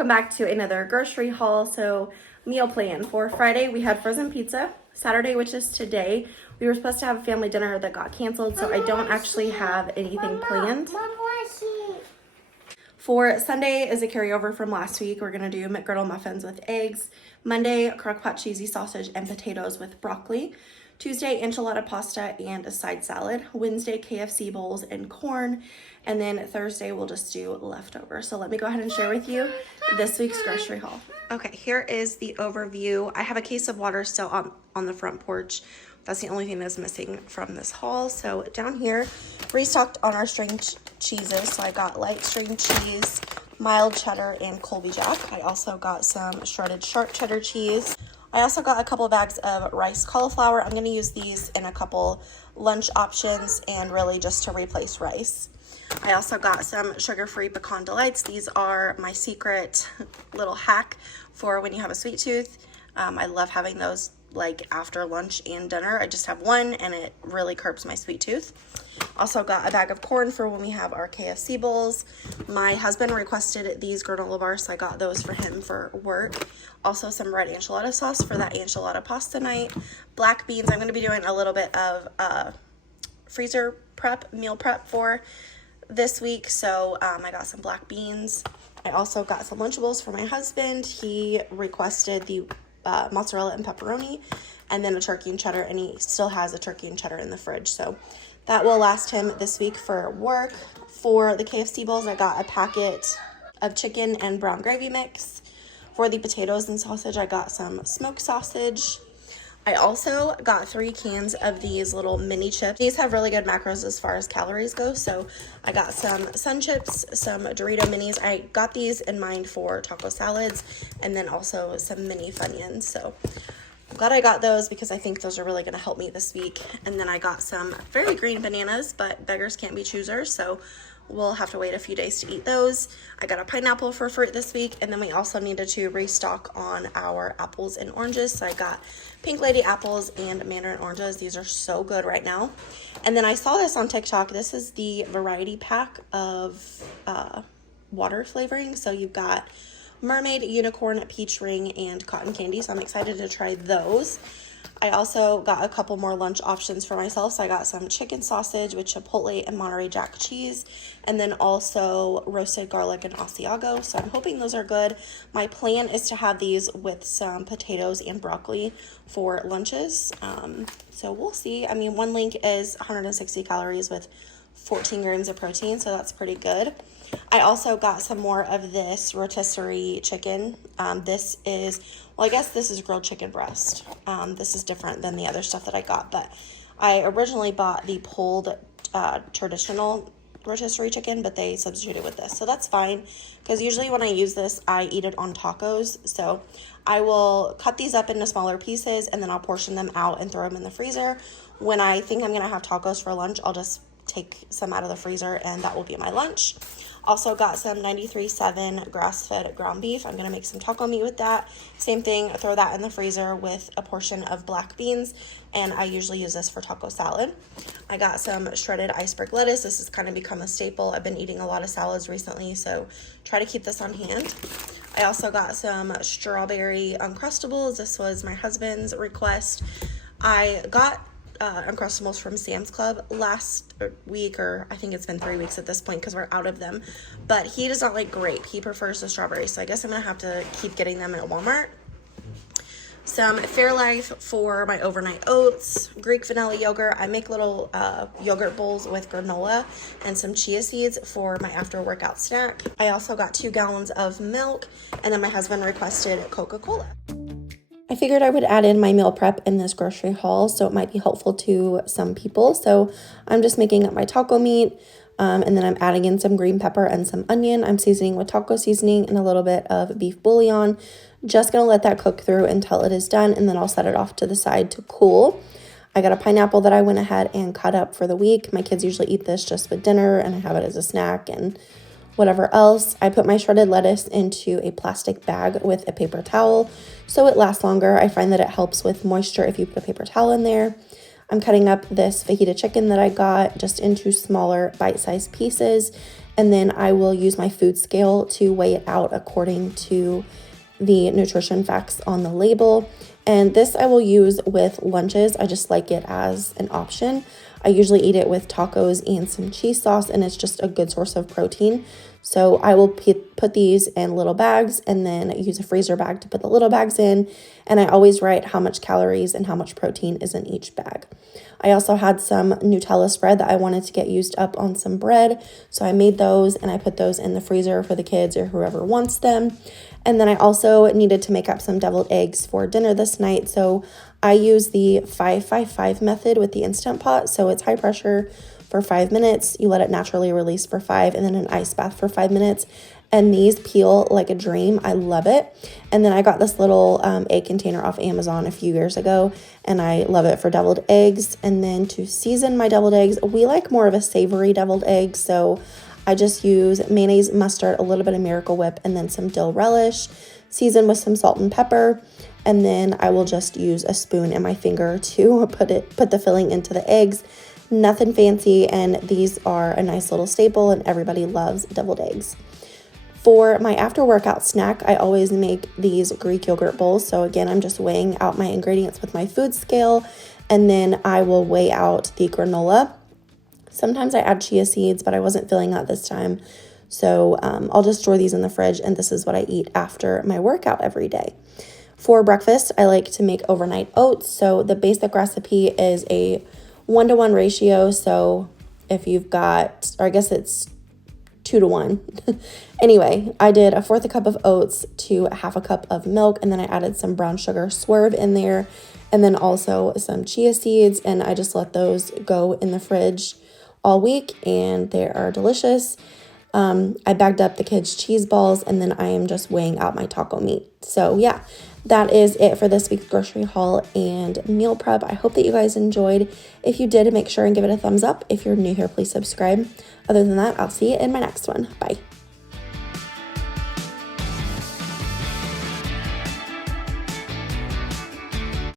Welcome back to another grocery haul. So meal plan for Friday, we had frozen pizza. Saturday, which is today, we were supposed to have a family dinner that got canceled, so I don't actually have anything planned. For Sunday is a carryover from last week. We're gonna do McGriddle muffins with eggs. Monday, crock-pot cheesy sausage and potatoes with broccoli. Tuesday, enchilada pasta and a side salad. Wednesday, KFC bowls and corn. And then Thursday, we'll just do leftovers. So let me go ahead and share with you this week's grocery haul. Okay, here is the overview. I have a case of water still on the front porch. That's the only thing that's missing from this haul. So down here, restocked on our string cheeses. So I got light string cheese, mild cheddar, and Colby Jack. I also got some shredded sharp cheddar cheese. I also got a couple of bags of rice cauliflower. I'm going to use these in a couple lunch options and really just to replace rice. I also got some sugar-free pecan delights. These are my secret little hack for when you have a sweet tooth. I love having those like after lunch and dinner. I just have one and it really curbs my sweet tooth. Also got a bag of corn for when we have our KFC bowls. My husband requested these granola bars, so I got those for him for work. Also some red enchilada sauce for that enchilada pasta night. Black beans, I'm going to be doing a little bit of freezer prep, meal prep for this week. So I got some black beans. I also got some Lunchables for my husband. He requested the mozzarella and pepperoni and then a turkey and cheddar, and he still has a turkey and cheddar in the fridge, so that will last him this week for work. For the KFC bowls, I got a packet of chicken and brown gravy mix. For the potatoes and sausage, I got some smoked sausage. I also got 3 cans of these little mini chips. These have really good macros as far as calories go. So I got some Sun Chips, some Dorito minis. I got these in mind for taco salads, and then also some mini Funyuns. So I'm glad I got those because I think those are really going to help me this week. And then I got some very green bananas, but beggars can't be choosers. So we'll have to wait a few days to eat those. I got a pineapple for fruit this week, and then we also needed to restock on our apples and oranges. So I got Pink Lady apples and mandarin oranges. These are so good right now. And then I saw this on TikTok. This is the variety pack of water flavoring. So you've got mermaid, unicorn, peach ring, and cotton candy. So I'm excited to try those. I also got a couple more lunch options for myself. So I got some chicken sausage with chipotle and Monterey Jack cheese, and then also roasted garlic and Asiago. So I'm hoping those are good. My plan is to have these with some potatoes and broccoli for lunches. So we'll see. I mean, one link is 160 calories with 14 grams of protein, so that's pretty good. I also got some more of this rotisserie chicken. This is, well, I guess this is grilled chicken breast. This is different than the other stuff that I got, but I originally bought the pulled traditional rotisserie chicken, but they substituted with this, so that's fine, because usually when I use this, I eat it on tacos. So I will cut these up into smaller pieces, and then I'll portion them out and throw them in the freezer. When I think I'm gonna have tacos for lunch, I'll just take some out of the freezer, and that will be my lunch. Also got some 93.7 grass-fed ground beef. I'm going to make some taco meat with that. Same thing, throw that in the freezer with a portion of black beans, and I usually use this for taco salad. I got some shredded iceberg lettuce. This has kind of become a staple. I've been eating a lot of salads recently, so try to keep this on hand. I also got some strawberry Uncrustables. This was my husband's request. I got Uncrustables from Sam's Club last week, or I think it's been 3 weeks at this point because we're out of them, but he does not like grape. He prefers the strawberry, so I guess I'm gonna have to keep getting them at Walmart. Some Fairlife for my overnight oats, Greek vanilla yogurt. I make little yogurt bowls with granola and some chia seeds for my after workout snack. I also got 2 gallons of milk, and then my husband requested Coca-Cola. I figured I would add in my meal prep in this grocery haul, so it might be helpful to some people. So I'm just making up my taco meat, and then I'm adding in some green pepper and some onion. I'm seasoning with taco seasoning and a little bit of beef bouillon. Just gonna let that cook through until it is done, and then I'll set it off to the side to cool. I got a pineapple that I went ahead and cut up for the week. My kids usually eat this just with dinner, and I have it as a snack and whatever else. I put my shredded lettuce into a plastic bag with a paper towel so it lasts longer. I find that it helps with moisture if you put a paper towel in there. I'm cutting up this fajita chicken that I got just into smaller bite-sized pieces, And then I will use my food scale to weigh it out according to the nutrition facts on the label. And this I will use with lunches. I just like it as an option. I usually eat it with tacos and some cheese sauce, and it's just a good source of protein. So I will put these in little bags and then use a freezer bag to put the little bags in. And I always write how much calories and how much protein is in each bag. I also had some Nutella spread that I wanted to get used up on some bread. So I made those and I put those in the freezer for the kids or whoever wants them. And then I also needed to make up some deviled eggs for dinner this night. So I use the 5-5-5 method with the Instant Pot. So it's high pressure for 5 minutes. You let it naturally release for 5, and then an ice bath for 5 minutes. And these peel like a dream. I love it. And then I got this little egg container off Amazon a few years ago, and I love it for deviled eggs. And then to season my deviled eggs, we like more of a savory deviled egg. So I just use mayonnaise, mustard, a little bit of Miracle Whip, and then some dill relish, season with some salt and pepper. And then I will just use a spoon and my finger to put the filling into the eggs. Nothing fancy, and these are a nice little staple, and everybody loves deviled eggs. For my after workout snack, I always make these Greek yogurt bowls. So again, I'm just weighing out my ingredients with my food scale, and then I will weigh out the granola. Sometimes I add chia seeds, but I wasn't feeling that this time. So I'll just store these in the fridge, and this is what I eat after my workout every day. For breakfast, I like to make overnight oats. So the basic recipe is a 1-to-1 ratio. So if you've got, or I guess it's 2-to-1. Anyway, I did 1/4 cup of oats to 1/2 cup of milk, and then I added some brown sugar swerve in there, and then also some chia seeds, and I just let those go in the fridge all week, and they are delicious. I bagged up the kids' cheese balls, and then I am just weighing out my taco meat. So yeah, that is it for this week's grocery haul and meal prep. I hope that you guys enjoyed. If you did, make sure and give it a thumbs up. If you're new here, please subscribe. Other than that, I'll see you in my next one. Bye.